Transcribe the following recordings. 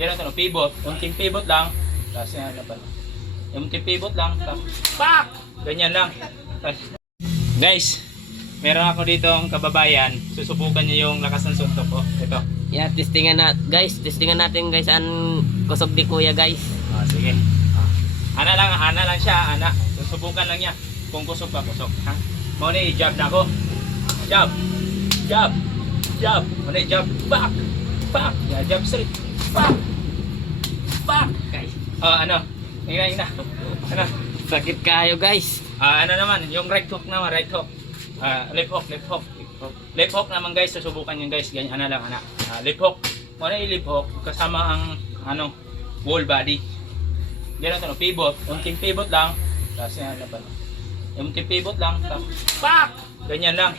Ganito no, pivot. Unting pivot lang. Tapos yan na pala. Unting pivot lang. Tapos, pak! Ganyan lang. Tapos, guys, meron ako dito ang kababayan. Susubukan niya yung lakas ng suntok ko. Ito. Yeah, testingan natin guys ang kusog ni kuya guys. Sige. Ana lang siya, ana. Susubukan lang niya kung kusog pa kusog. Ha? Mo ni jab na ako. Jab. Jab. Jab. Mo ni jab. Back. Back. Yeah, jab straight. Back. Back. Guys. Ano? Ina. Ano? Sakit kayo guys. Ano naman, yung right hook naman, right hook. Left hook. Left hook naman guys, susubukan yun guys. Ganyan, ana lang, ana. Left hook. Muna yung left hook, kasama ang, whole body. Ganyan ito, no, pivot. Unting pivot lang. Tapos yan na pala. Unting pivot lang. Tapos, pak! Ganyan lang.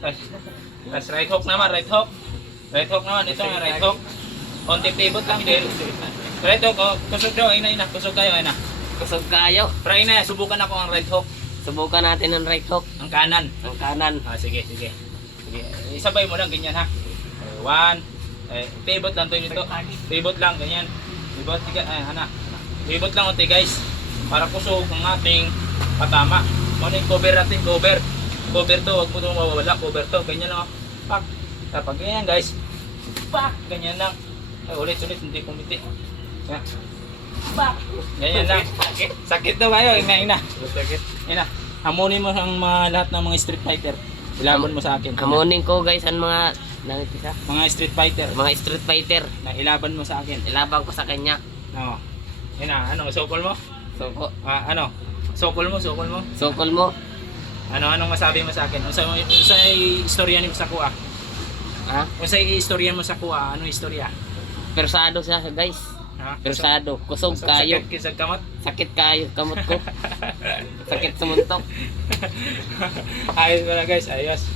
Tapos right hook naman, right hook. Right hook naman, ito nga right hook. Unting pivot lang din. Right hook, kusog daw, ina. Kusog kayo, ina. Kusog kayo. Pero ina, subukan ako ang right hook. Subukan natin ang right hook. Ang kanan. Ang kanan. Sige. Isabay mo lang, ganyan ha. One. Pivot lang to nito. Pivot lang, ganyan. Pivot, pivot lang unti guys. Para kusog ang ating patama. Ano yung cover natin, cover. Cover to, huwag mo itong mawawala. Cover to, ganyan lang. Pak. Tapos ganyan guys. Pak. Ganyan lang. Ulit, hindi kumiti. Yan. Pak. Ganyan lang. Sakit daw kayo, ina. Sakit. Ina. Hamunin mo ang lahat ng mga street fighter. Ilaban mo sa akin. Hamunin ko guys ang mga nangitisa. Mga street fighter. Mga street fighter. Na ilaban mo sa akin. Ilaban ko sa kanya. Oo. Ina, sokol mo? Soko. Sokol mo. Sokol mo. Anong masabi mo sa akin? Unsay istorya ni sa kuha? Ha? Unsay istorya mo sa kuha? Anong istorya? Persado siya guys. Ha? Persado. Kusog kayo. Sakit kisag kamot? Sakit kayo. Kamot ko. Sakit sumuntok. Ayos pala guys, ayos.